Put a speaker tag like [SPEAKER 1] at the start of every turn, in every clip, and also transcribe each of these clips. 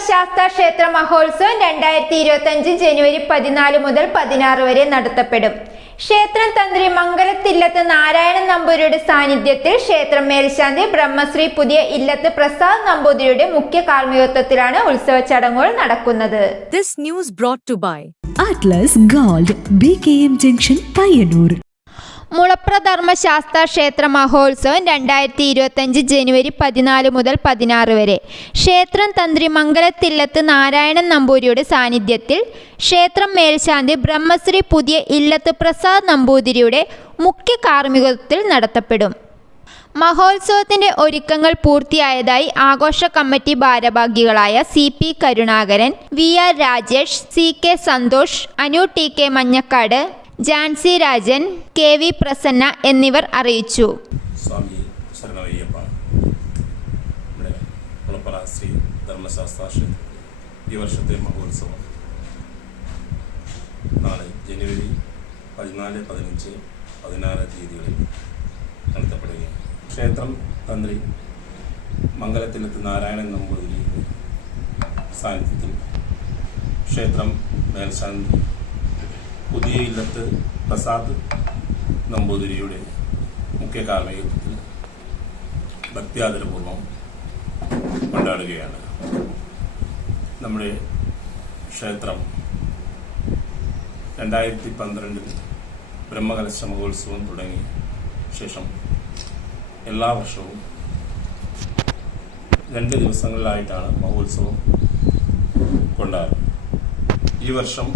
[SPEAKER 1] ബ്രഹ്മശാസ്ത്ര ക്ഷേത്ര മഹോത്സവം രണ്ടായിരത്തി ഇരുപത്തി അഞ്ച് ജനുവരി പതിനാല് മുതൽ പതിനാറ് വരെ നടത്തപ്പെടും. ക്ഷേത്രം തന്ത്രി മംഗലത്തില്ലത്ത് നാരായണൻ നമ്പൂതിരിയുടെ സാന്നിധ്യത്തിൽ ക്ഷേത്രം മേൽശാന്തി ബ്രഹ്മശ്രീ പുതിയ ഇല്ലത്ത് പ്രസാദ് നമ്പൂതിരിയുടെ മുഖ്യ കാർമ്മികത്വത്തിലാണ് ഉത്സവ ചടങ്ങുകൾ നടക്കുന്നത്.
[SPEAKER 2] This news brought to gold
[SPEAKER 3] Atlas Gold, BKM Junction, Payyanur.
[SPEAKER 1] Mulapra ധർമ്മശാസ്ത്ര ക്ഷേത്ര മഹോത്സവം രണ്ടായിരത്തി ഇരുപത്തഞ്ച് ജനുവരി പതിനാല് മുതൽ പതിനാറ് വരെ. ക്ഷേത്രം തന്ത്രി മംഗലത്തില്ലത്ത് നാരായണൻ നമ്പൂരിയുടെ സാന്നിധ്യത്തിൽ ക്ഷേത്രം മേൽശാന്തി ബ്രഹ്മശ്രീ പുതിയ ഇല്ലത്ത് പ്രസാദ് നമ്പൂതിരിയുടെ മുഖ്യ കാർമ്മികത്വത്തിൽ നടത്തപ്പെടും. മഹോത്സവത്തിന്റെ ഒരുക്കങ്ങൾ പൂർത്തിയായതായി ആഘോഷ കമ്മിറ്റി ഭാരവാഹികളായ C P Karunakaran V R Rajesh C K Santhosh Anu T K Manjakkad Jancy Rajan K V Prasanna എന്നിവർ അറിയിച്ചു.
[SPEAKER 4] സ്വാമി ശരണമയ്യപ്പ നമ്മുടെ കുളപ്പറ ഈ വർഷത്തെ മഹോത്സവം. നാളെ ജനുവരി പതിനാല് പതിനഞ്ച് പതിനാറ് തീയതികളിൽ നടത്തപ്പെടുകയാണ്. ക്ഷേത്രം തന്ത്രി മംഗലത്തിലെത്ത് നാരായണൻ നമ്പൂതിരി സാന്നിധ്യത്തിൽ ക്ഷേത്രം മേൽശാന്തി പുതിയ ഇല്ലത്ത് പ്രസാദ് നമ്പൂതിരിയുടെ മുഖ്യ കാർമ്മികത്വത്തിൽ ഭക്തിയാദരപൂർവം കൊണ്ടാടുകയാണ്. നമ്മുടെ ക്ഷേത്രം രണ്ടായിരത്തി പന്ത്രണ്ടിൽ ബ്രഹ്മകലശ മഹോത്സവം തുടങ്ങിയ ശേഷം എല്ലാ വർഷവും രണ്ട് ദിവസങ്ങളിലായിട്ടാണ് മഹോത്സവം കൊണ്ടാടുന്നത്. ഈ വർഷം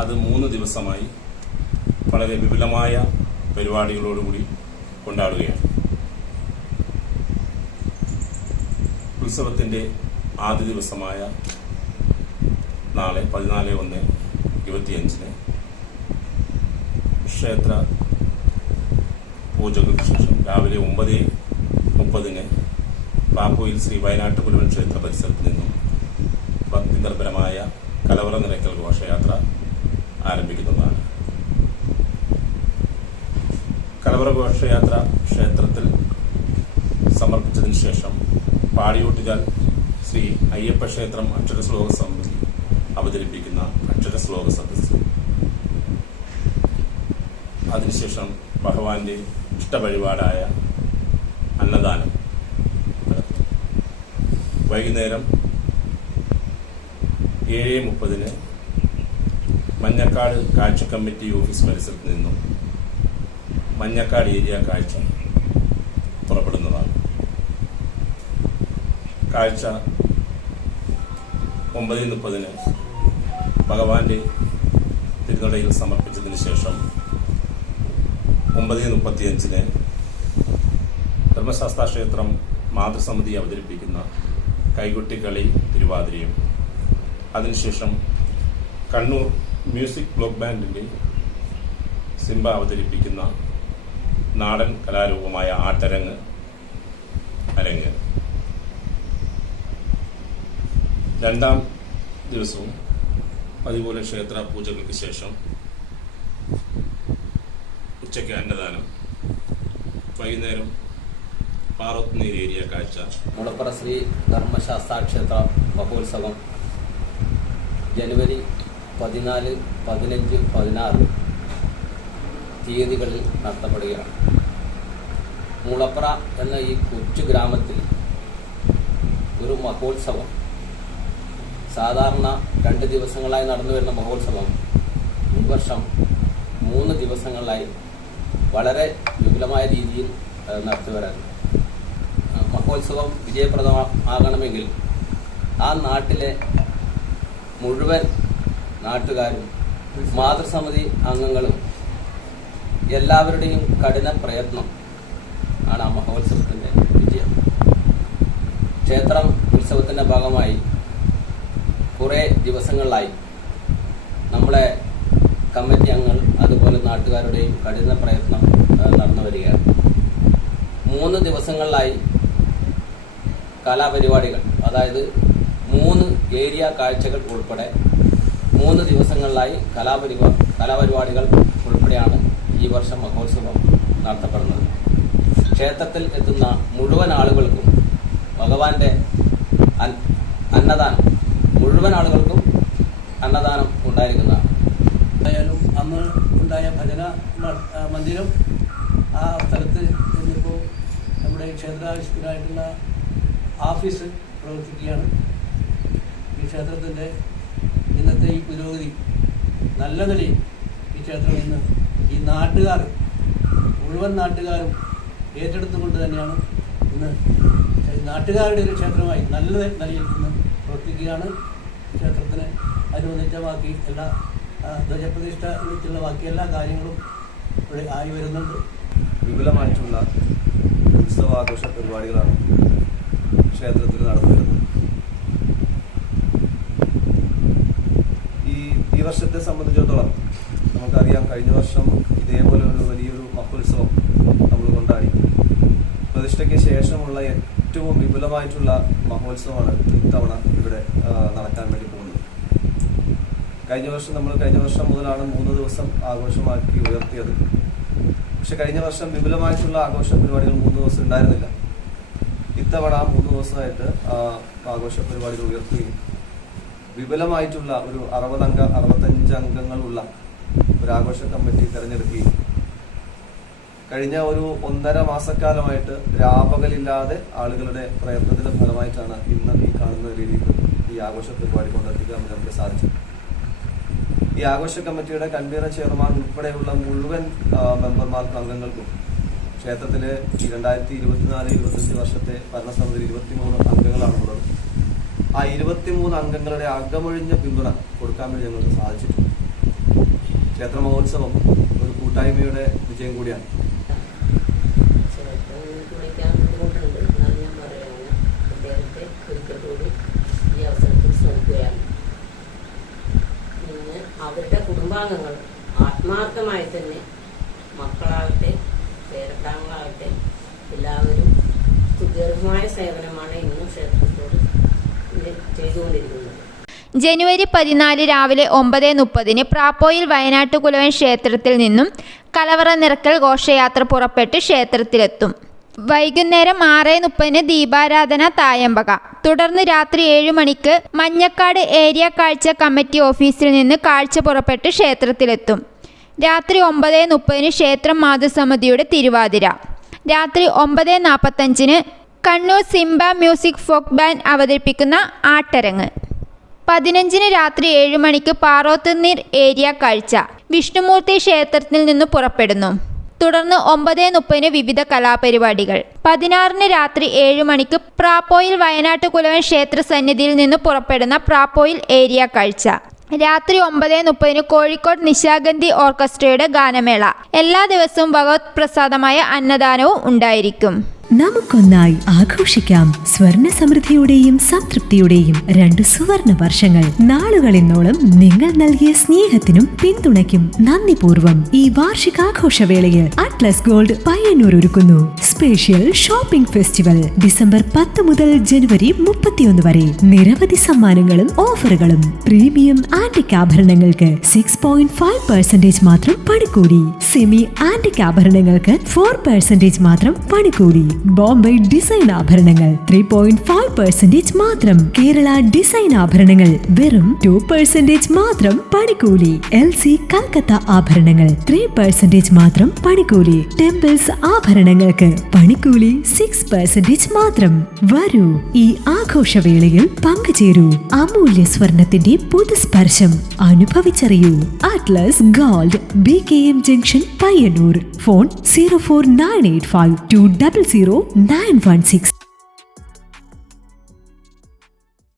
[SPEAKER 4] അത് മൂന്ന് ദിവസമായി വളരെ വിപുലമായ പരിപാടികളോടുകൂടി കൊണ്ടാടുകയാണ്. ഉത്സവത്തിന്റെ ആദ്യ ദിവസമായ നാളെ പതിനാല് ഒന്ന് ഇരുപത്തിയഞ്ചിന് ക്ഷേത്ര പൂജകൾക്ക് ശേഷം രാവിലെ ഒമ്പത് മുപ്പതിന് പാപ്പോയിൽ ശ്രീ വയനാട്ട് പുലുവൻ ക്ഷേത്ര പരിസരത്ത് നിന്നും ഭക്തി നിർഭരമായ കലവറ നിരക്കൽ ഘോഷയാത്ര ആരംഭിക്കുന്നതാണ്. കലവറഘോഷയാത്ര ക്ഷേത്രത്തിൽ സമർപ്പിച്ചതിന് ശേഷം പാടിയോട്ടുകാൽ ശ്രീ അയ്യപ്പ ക്ഷേത്രം അക്ഷരശ്ലോക സമിതി അവതരിപ്പിക്കുന്ന അക്ഷരശ്ലോക സദസ് അതിനുശേഷം ഭഗവാന്റെ ഇഷ്ടവഴിപാടായ അന്നദാനം വൈകുന്നേരം ഏഴ് മുപ്പതിന് മഞ്ഞക്കാട് കാഴ്ച കമ്മിറ്റി ഓഫീസ് പരിസരത്ത് നിന്നും മഞ്ഞക്കാട് ഏരിയ കാഴ്ച പുറപ്പെടുന്നതാണ്. കാഴ്ച ഒമ്പത് മുപ്പതിന് ഭഗവാന്റെ തിരുനടയിൽ സമർപ്പിച്ചതിന് ശേഷം ഒമ്പത് മുപ്പത്തിയഞ്ചിന് ധർമ്മശാസ്ത്ര ക്ഷേത്രം മാതൃസമിതി അവതരിപ്പിക്കുന്ന കൈകൊട്ടിക്കളി തിരുവാതിരയും. അതിനുശേഷം കണ്ണൂർ മ്യൂസിക് ബ്ലോക്ക് ബാൻഡിന്റെ സിംബ അവതരിപ്പിക്കുന്ന നാടൻ കലാരൂപമായ ആട്ടരങ്ങ് അരങ്ങ്. രണ്ടാം ദിവസവും അതുപോലെ ക്ഷേത്ര പൂജകൾക്ക് ശേഷം ഉച്ചയ്ക്ക് അന്നദാനം. വൈകുന്നേരം പാർവത്നീ ഏരിയ കാഴ്ച.
[SPEAKER 5] മുളപ്പറ ശ്രീ ധർമ്മശാസ്ത്ര ക്ഷേത്ര മഹോത്സവം. ജനുവരി പതിനാല് പതിനഞ്ച് പതിനാറ് തീയതികളിൽ നടത്തപ്പെടുകയാണ്. മുളപ്ര എന്ന ഈ കൊച്ചു ഗ്രാമത്തിൽ ഒരു മഹോത്സവം സാധാരണ രണ്ട് ദിവസങ്ങളായി നടന്നു വരുന്ന മഹോത്സവം ഈ വർഷം മൂന്ന് ദിവസങ്ങളിലായി വളരെ വിപുലമായ രീതിയിൽ നടത്തിവരാൻ മഹോത്സവം വിജയപ്രദമാകണമെങ്കിൽ ആ നാട്ടിലെ മുഴുവൻ നാട്ടുകാരും മാതൃസമിതി അംഗങ്ങളും എല്ലാവരുടെയും കഠിന പ്രയത്നം ആണ് ആ മഹോത്സവത്തിന്റെ വിജയം. ക്ഷേത്രം ഉത്സവത്തിന്റെ ഭാഗമായി കുറേ ദിവസങ്ങളിലായി നമ്മളെ കമ്മിറ്റി അംഗങ്ങൾ അതുപോലെ നാട്ടുകാരുടെയും കഠിന പ്രയത്നം നടന്നു വരികയാണ്. മൂന്ന് ദിവസങ്ങളിലായി കലാപരിപാടികൾ അതായത് മൂന്ന് ഏരിയ കാഴ്ചകൾ ഉൾപ്പെടെ മൂന്ന് ദിവസങ്ങളിലായി കലാപരിപാ കലാപരിപാടികൾ ഉൾപ്പെടെയാണ് ഈ വർഷം മഹോത്സവം നടത്തപ്പെടുന്നത്. ക്ഷേത്രത്തിൽ എത്തുന്ന മുഴുവൻ ആളുകൾക്കും ഭഗവാന്റെ അന്നദാനം മുഴുവൻ ആളുകൾക്കും അന്നദാനം ഉണ്ടായിരിക്കുന്നതാണ്.
[SPEAKER 6] എന്തായാലും അന്ന് ഉണ്ടായ ഭജന മന്ദിരം ആ സ്ഥലത്ത് ഇന്നിപ്പോൾ നമ്മുടെ ക്ഷേത്രാവിഷ്കരായിട്ടുള്ള ഓഫീസ് പ്രവർത്തിക്കുകയാണ്. ഈ ക്ഷേത്രത്തിന്റെ ഇന്നത്തെ ഈ പുരോഗതി നല്ല നിലയിൽ ഈ ക്ഷേത്രം ഇന്ന് ഈ നാട്ടുകാർ മുഴുവൻ നാട്ടുകാരും ഏറ്റെടുത്തുകൊണ്ട് തന്നെയാണ് ഇന്ന് നാട്ടുകാരുടെ ഒരു ക്ഷേത്രമായി നല്ല നിലയിൽ ഇന്ന് പ്രവർത്തിക്കുകയാണ്. ക്ഷേത്രത്തിന് അനുവദിച്ച ബാക്കി എല്ലാ ധ്വജപ്രതിഷ്ഠ വെച്ചുള്ള ബാക്കി എല്ലാ കാര്യങ്ങളും ഇവിടെ ആയി വരുന്നുണ്ട്.
[SPEAKER 7] വിപുലമായിട്ടുള്ള ഉത്സവാഘോഷ പരിപാടികളാണ് ക്ഷേത്രത്തിൽ നടന്നു വരുന്നത് ഈ ഈ വർഷത്തെ സംബന്ധിച്ചിടത്തോളം നമുക്കറിയാം കഴിഞ്ഞ വർഷം ഇതേപോലെ ഒരു വലിയൊരു മഹോത്സവം നമ്മൾ കൊണ്ടാടി. പ്രതിഷ്ഠയ്ക്ക് ശേഷമുള്ള ഏറ്റവും വിപുലമായിട്ടുള്ള മഹോത്സവമാണ് ഇത്തവണ ഇവിടെ നടക്കാൻ വേണ്ടി പോകുന്നത്. കഴിഞ്ഞ വർഷം നമ്മൾ കഴിഞ്ഞ വർഷം മുതലാണ് മൂന്ന് ദിവസം ആഘോഷമാക്കി ഉയർത്തിയത്. പക്ഷെ കഴിഞ്ഞ വർഷം വിപുലമായിട്ടുള്ള ആഘോഷ പരിപാടികൾ മൂന്ന് ദിവസം ഉണ്ടായിരുന്നില്ല. ഇത്തവണ മൂന്ന് ദിവസമായിട്ട് ആഘോഷ പരിപാടികൾ ഉയർത്തുകയും വിപുലമായിട്ടുള്ള ഒരു അറുപതംഗ അറുപത്തഞ്ച് അംഗങ്ങളുള്ള ഒരു ആഘോഷ കമ്മിറ്റി തെരഞ്ഞെടുക്കുകയും കഴിഞ്ഞ ഒരു ഒന്നര മാസക്കാലമായിട്ട് രാപകലില്ലാതെ ആളുകളുടെ പ്രയത്നത്തിന്റെ ഫലമായിട്ടാണ് ഇന്ന് ഈ കാണുന്ന രീതിയിൽ ഈ ആഘോഷ പരിപാടി കൊണ്ടെത്തിക്കാൻ നമുക്ക് സാധിച്ചത്. ഈ ആഘോഷ കമ്മിറ്റിയുടെ കൺവീനർ ചെയർമാൻ ഉൾപ്പെടെയുള്ള മുഴുവൻ മെമ്പർമാർക്കും അംഗങ്ങൾക്കും ക്ഷേത്രത്തിലെ രണ്ടായിരത്തി ഇരുപത്തിനാല് ഇരുപത്തഞ്ച് വർഷത്തെ ഭരണസമിതിയിൽ ഇരുപത്തിമൂന്ന് അംഗങ്ങളാണുള്ളത്. ആ ഇരുപത്തിമൂന്ന് അംഗങ്ങളുടെ അകമൊഴിഞ്ഞ പിന്തുണ കൊടുക്കാൻ വേണ്ടി ഞങ്ങൾക്ക് സാധിച്ചിട്ടുണ്ട്. ക്ഷേത്ര മഹോത്സവം ഒരു കൂട്ടായ്മയുടെ വിജയം കൂടിയാണ്.
[SPEAKER 8] അവരുടെ കുടുംബാംഗങ്ങൾ ആത്മാർത്ഥമായി തന്നെ മക്കളാകട്ടെ പേരട്ടാങ്ങളാകട്ടെ എല്ലാവരും സുദീർഘമായ സേവനമാണ് ഇന്നും ക്ഷേത്രത്തോട് ഇത്
[SPEAKER 1] ജനുവരി പതിനാല് രാവിലെ ഒമ്പത് മുപ്പതിന് പ്രാപ്പോയിൽ വയനാട്ടുകുലവൻ ക്ഷേത്രത്തിൽ നിന്നും കലവറ നിറക്കൽ ഘോഷയാത്ര പുറപ്പെട്ട് ക്ഷേത്രത്തിലെത്തും. വൈകുന്നേരം ആറ് മുപ്പതിന് ദീപാരാധന തായമ്പക. തുടർന്ന് രാത്രി ഏഴ് മണിക്ക് മഞ്ഞക്കാട് ഏരിയ കാഴ്ച കമ്മിറ്റി ഓഫീസിൽ നിന്ന് കാഴ്ച പുറപ്പെട്ട് ക്ഷേത്രത്തിലെത്തും. രാത്രി ഒമ്പത് മുപ്പതിന് ക്ഷേത്രം മാതൃസമിതിയുടെ തിരുവാതിര. രാത്രി ഒമ്പത് നാൽപ്പത്തഞ്ചിന് Kannur Simba music folk band അവതരിപ്പിക്കുന്ന ആട്ടരങ്ങ്. പതിനഞ്ചിന് രാത്രി ഏഴ് മണിക്ക് പാറോത്തുനീർ ഏരിയ കാഴ്ച വിഷ്ണുമൂർത്തി ക്ഷേത്രത്തിൽ നിന്ന് പുറപ്പെടുന്നു. തുടർന്ന് ഒമ്പത് മുപ്പതിന് വിവിധ കലാപരിപാടികൾ. പതിനാറിന് രാത്രി ഏഴ് മണിക്ക് പ്രാപ്പോയിൽ വയനാട്ട് കുലവൻ ക്ഷേത്ര സന്നിധിയിൽ നിന്ന് പുറപ്പെടുന്ന പ്രാപ്പോയിൽ ഏരിയ കാഴ്ച. രാത്രി ഒമ്പത് മുപ്പതിന് കോഴിക്കോട് നിശാഗന്ധി ഓർക്കസ്ട്രയുടെ ഗാനമേള. എല്ലാ ദിവസവും ഭഗവത് പ്രസാദമായ അന്നദാനവും ഉണ്ടായിരിക്കും.
[SPEAKER 3] നമുക്കൊന്നായി ആഘോഷിക്കാം സ്വർണ സമൃദ്ധിയുടെയും സംതൃപ്തിയുടെയും രണ്ട് സുവർണ വർഷങ്ങൾ നാളുകളിന്നോളം നിങ്ങൾ നൽകിയ സ്നേഹത്തിനും പിന്തുണയ്ക്കും നന്ദിപൂർവം ഈ വാർഷികാഘോഷവേളയിൽ അറ്റ്ലസ് ഗോൾഡ് പയ്യന്നൂർ ഒരുക്കുന്നു. സ്പെഷ്യൽ ഷോപ്പിംഗ് ഫെസ്റ്റിവൽ ഡിസംബർ പത്ത് മുതൽ ജനുവരി മുപ്പത്തിയൊന്ന് വരെ. നിരവധി സമ്മാനങ്ങളും ഓഫറുകളും പ്രീമിയം ആന്റിക് ആഭരണങ്ങൾക്ക് സിക്സ് പോയിന്റ് ഫൈവ് പെർസെന്റേജ് മാത്രം പണിക്കൂടി സെമി ആന്റിക് ആഭരണങ്ങൾക്ക് ഫോർ പെർസെന്റേജ് മാത്രം പണിക്കൂടി ബോംബെ ഡിസൈൻ ആഭരണങ്ങൾ ത്രീ പോയിന്റ് ഫൈവ് പെർസെന്റേജ് മാത്രം കേരള ഡിസൈൻ ആഭരണങ്ങൾ വെറും ടു പെർസെന്റേജ് മാത്രം പണിക്കൂലി. എൽ സി കൽക്കത്ത ആഭരണങ്ങൾ ത്രീ പെർസെന്റേജ് മാത്രം പണിക്കൂലി. ടെമ്പിൾസ് ആഭരണങ്ങൾക്ക് പണിക്കൂലി സിക്സ് പെർസെന്റേജ് മാത്രം. വരൂ ഈ ആഘോഷവേളയിൽ പങ്കുചേരൂ. അമൂല്യ സ്വർണത്തിന്റെ പുതുസ്പർശം അനുഭവിച്ചറിയൂ. Atlas gold B K M junction Payyanur phone zero four nine eight five two double zero nine one six